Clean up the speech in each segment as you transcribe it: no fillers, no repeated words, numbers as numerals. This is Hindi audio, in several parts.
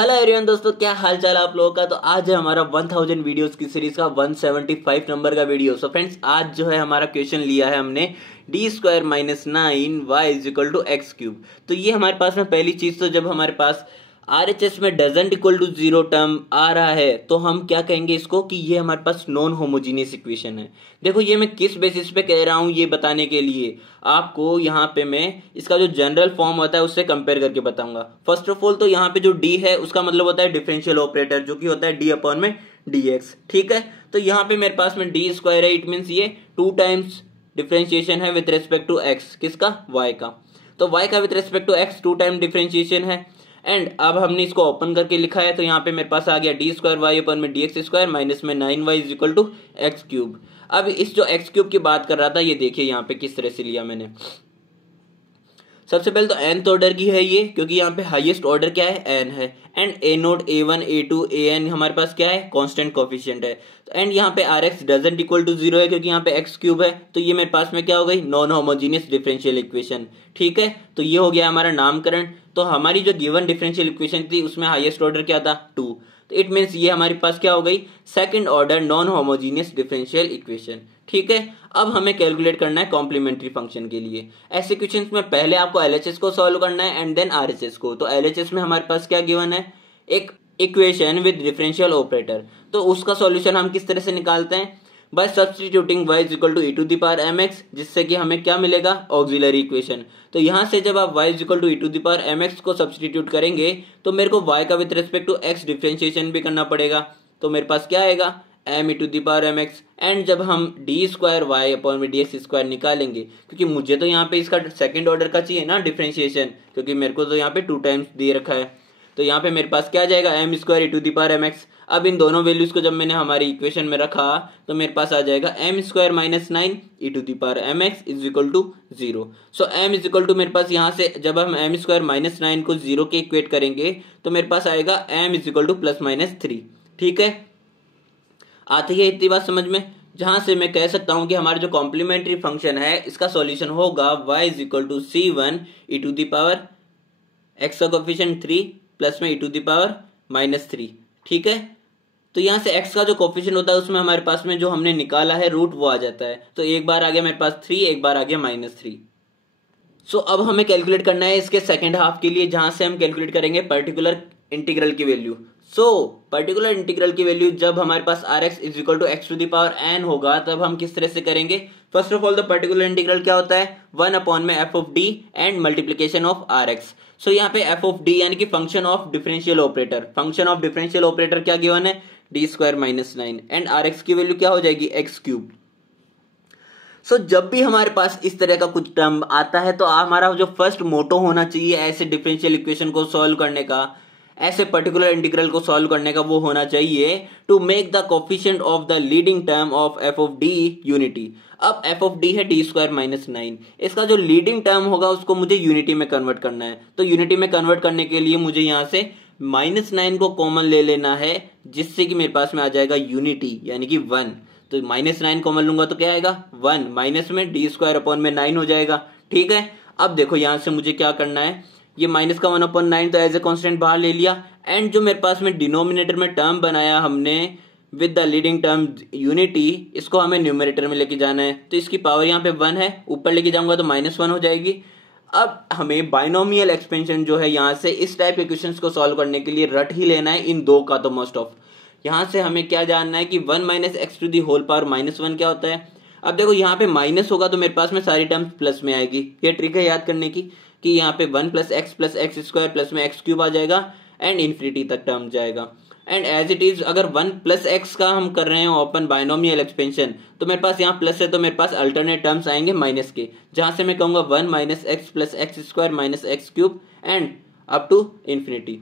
हेलो एवरीवन दोस्तों, क्या हाल चाल आप लोगों का। तो आज है हमारा 1000 वीडियोस की सीरीज का 175 नंबर का वीडियो। सो फ्रेंड्स, आज जो है हमारा क्वेश्चन लिया है हमने d² - 9 y = x³। तो ये हमारे पास में पहली चीज, तो जब हमारे पास RHS में डजंट इक्वल टू 0 टर्म आ रहा है तो हम क्या कहेंगे इसको कि ये हमारे पास नॉन होमोजीनियस इक्वेशन है। देखो ये मैं किस बेसिस पे कह रहा हूं ये बताने के लिए आपको यहाँ पे मैं इसका जो जनरल फॉर्म होता है उससे कंपेयर करके बताऊंगा। फर्स्ट ऑफ ऑल तो यहाँ पे जो d है उसका मतलब होता है डिफरेंशियल ऑपरेटर, जो कि होता है d/dx। ठीक है, तो यहाँ पे मेरे पास में d² है, इट मीन्स ये 2 टाइम्स डिफरेंशिएशन है विद रेस्पेक्ट टू x, किसका, y का। तो y का with respect to x 2 time differentiation है। एंड अब हमने इसको ओपन करके लिखा है, तो यहाँ पे मेरे पास आ गया d²y/dx² माइनस में 9y = x³। अब इस जो x³ की बात कर रहा था, ये देखिए यहाँ पे किस तरह से लिया मैंने। सबसे पहले तो nth ऑर्डर की है ये, क्योंकि यहाँ पे हाईएस्ट ऑर्डर क्या है, n है। And a0, a1, a2, an हमारे पास क्या है, कांस्टेंट कोफिशिएंट है। एंड यहाँ पे rx डजंट इक्वल टू 0 है, क्योंकि यहाँ पे x³ है। तो ये मेरे पास में क्या हो गई, नॉन होमोजीनियस डिफरेंशियल इक्वेशन। ठीक है, तो ये हो गया हमारा नामकरण। तो हमारी जो गिवन डिफरेंशियल इक्वेशन थी उसमें हाईएस्ट ऑर्डर क्या था, 2। तो इट मीन्स ये हमारे पास क्या हो गई, second order non homogeneous differential equation. ठीक है, अब हमें कैलकुलेट करना है कॉम्प्लीमेंट्री फंक्शन के लिए। ऐसे क्वेश्चंस में पहले आपको LHS को सॉल्व करना है एंड देन RHS को। तो LHS में हमारे पास क्या गिवन है, एक इक्वेशन विद डिफरेंशियल ऑपरेटर। तो उसका सॉल्यूशन हम किस तरह से निकालते हैं, बाय सब्स्टिट्यूटिंग y = e⁻mx, जिससे कि हमें क्या मिलेगा, ऑक्सिलरी इक्वेशन। तो यहां से जब आप y = e⁻mx को सब्स्टिट्यूट करेंगे तो मेरे को y का with respect to x differentiation भी करना पड़ेगा। तो मेरे पास क्या आएगा, m e⁻mx। एंड जब हम d²y/dx² निकालेंगे, क्योंकि मुझे तो यहाँ पे इसका सेकंड ऑर्डर का चाहिए ना डिफरेंशिएशन, क्योंकि मेरे को तो यहाँ पे 2 टाइम्स दे रखा है। तो यहाँ पे मेरे पास क्या आ जाएगा, m² e⁻mx। अब इन दोनों वैल्यूज को जब मैंने हमारी इक्वेशन में रखा तो मेरे पास आ जाएगा m² - 9 e⁻mx = 0। सो m मेरे पास यहाँ से जब हम m² - 9 को 0 के इक्वेट करेंगे तो मेरे पास आएगा m = +-3। ठीक है, आती है इतनी बात समझ में, जहां से मैं कह सकता हूं कि हमारा जो कॉम्प्लीमेंट्री फंक्शन है इसका सॉल्यूशन होगा y = c1 e⁻x का कोफिशिएंट 3 प्लस में e⁻−3। ठीक है, तो यहाँ से x का जो कोफिशिएंट होता है उसमें हमारे पास में जो हमने निकाला है रूट वो आ जाता है। तो एक बार आ गया मेरे पास 3, एक बार आ गया -3। सो अब हमें कैलकुलेट करना है इसके सेकेंड हाफ के लिए, जहां से हम कैलकुलेट करेंगे पर्टिकुलर इंटीग्रल की वैल्यू। पर्टिकुलर इंटीग्रल की वैल्यू जब हमारे पास rx = x⁻n होगा तब हम किस तरह से करेंगे। First of all the particular integral क्या होता है, 1/f(d) and multiplication of rx। सो यहाँ पे f(d) यानी कि function of differential operator. Function of differential operator क्या गिवन है, d² - 9 एंड rx की वैल्यू क्या हो जाएगी, x³। जब भी हमारे पास इस तरह का कुछ टर्म आता है तो हमारा जो फर्स्ट मोटो होना चाहिए ऐसे डिफरेंशियल इक्वेशन को सॉल्व करने का, ऐसे पर्टिकुलर इंटीग्रल को सॉल्व करने का, वो होना चाहिए to make the coefficient of the leading term of f(d) unity. अब f(d) है d² - 9, इसका जो लीडिंग टर्म होगा उसको मुझे यूनिटी में कन्वर्ट करना है। तो यूनिटी में कन्वर्ट करने के लिए मुझे यहां से -9 को कॉमन ले लेना है, जिससे कि मेरे पास में आ जाएगा यूनिटी यानी कि 1। तो -9 कॉमन लूंगा तो क्या आएगा, 1 माइनस में d² 9 हो जाएगा। ठीक है, अब देखो यहां से मुझे क्या करना है, ये माइनस का 1/9 तो एज ए कांस्टेंट बाहर ले लिया। एंड जो मेरे पास में डिनोमिनेटर में टर्म बनाया हमने with the leading term unity, इसको हमें न्यूमरेटर में लेके जाना है। तो इसकी पावर यहाँ पे 1 है, ऊपर लेके जाऊंगा तो -1 हो जाएगी। अब हमें बाइनोमियल एक्सपेंशन जो है यहाँ से इस टाइप के क्वेश्चंस को सॉल्व करने के लिए रट ही लेना है इन दो का। तो मोस्ट ऑफ यहाँ से हमें क्या जानना है कि 1 - x⁻1 क्या होता है। अब देखो यहाँ पे माइनस होगा तो मेरे पास में सारी टर्म्स प्लस में आएगी। ये ट्रिक है याद करने की कि यहाँ पे 1 + x + x² प्लस में x³ आ जाएगा एंड इन्फिनिटी तक टर्म जाएगा। एंड एज इट इज अगर 1 + x का हम कर रहे हैं ओपन बाइनोमियल एक्सपेंशन, तो मेरे पास यहाँ प्लस है तो मेरे पास अल्टरनेट टर्म्स आएंगे माइनस के, जहां से मैं कहूंगा 1 - x + x² - x³ and up to infinity.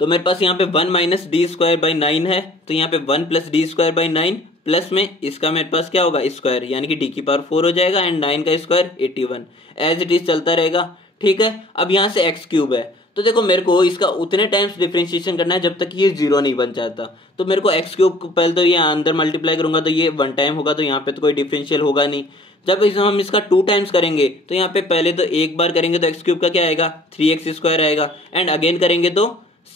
तो मेरे पास यहाँ पे 1 - d² 9 है, तो यहाँ पे 1 + d² 9 प्लस में इसका मेरे पास क्या होगा, स्क्वायर यानी कि d⁴ हो जाएगा एंड 9 का स्क्वायर 81, एज इट इज चलता रहेगा। ठीक है, अब यहाँ से x³ है तो देखो मेरे को इसका उतने टाइम्स डिफरेंशिएशन करना है जब तक ये 0 नहीं बन जाता। तो मेरे को एक्स क्यूब को पहले तो ये अंदर मल्टीप्लाई करूंगा तो ये 1 टाइम होगा, तो यहाँ पे तो कोई डिफरेंशियल होगा नहीं। जब हम इसका 2 टाइम्स करेंगे तो यहाँ पे पहले तो एक बार करेंगे तो एक्स क्यूब का क्या आएगा 3x² आएगा, एंड अगेन करेंगे तो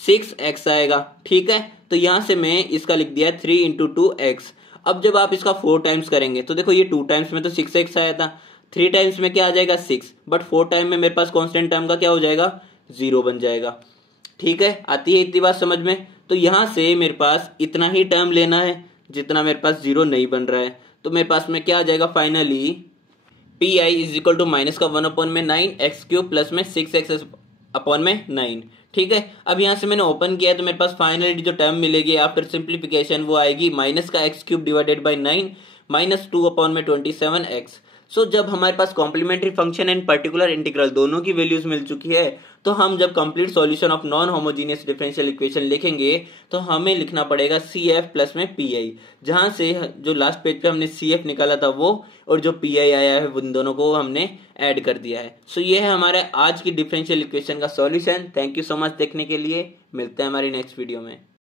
6x आएगा। ठीक है, तो यहाँ से मैं इसका लिख दिया 3 इंटू 2x। अब जब आप इसका 4 टाइम्स करेंगे तो देखो ये 2 टाइम्स में तो 6x आया था, 3 टाइम्स में क्या आ जाएगा 6, बट 4 टाइम में मेरे पास कांस्टेंट टर्म का क्या हो जाएगा 0 बन जाएगा। ठीक है, आती है इतनी बात समझ में। तो यहां से मेरे पास इतना ही टर्म लेना है जितना मेरे पास 0 नहीं बन रहा है। तो मेरे पास में क्या आ जाएगा finally P I is equal to minus का 1/9 एक्स क्यूब प्लस में 6x/9। ठीक है, अब यहाँ से मैंने ओपन किया है तो मेरे पास फाइनली जो टर्म मिलेगी आफ्टर सिंप्लीफिकेशन वो आएगी माइनस का x cube divided by 9 minus 2/27x। So जब हमारे पास complementary function and particular integral दोनों की वैल्यूज मिल चुकी है तो हम जब complete solution of non homogeneous differential equation लिखेंगे तो हमें लिखना पड़ेगा CF प्लस में PI, जहां से जो लास्ट पेज पे हमने CF निकाला था वो और जो PI आया है उन दोनों को हमने ऐड कर दिया है। सो ये है हमारे आज की डिफरेंशियल इक्वेशन का solution. Thank you so much देखने के लिए, मिलते हैं हमारी नेक्स्ट वीडियो में।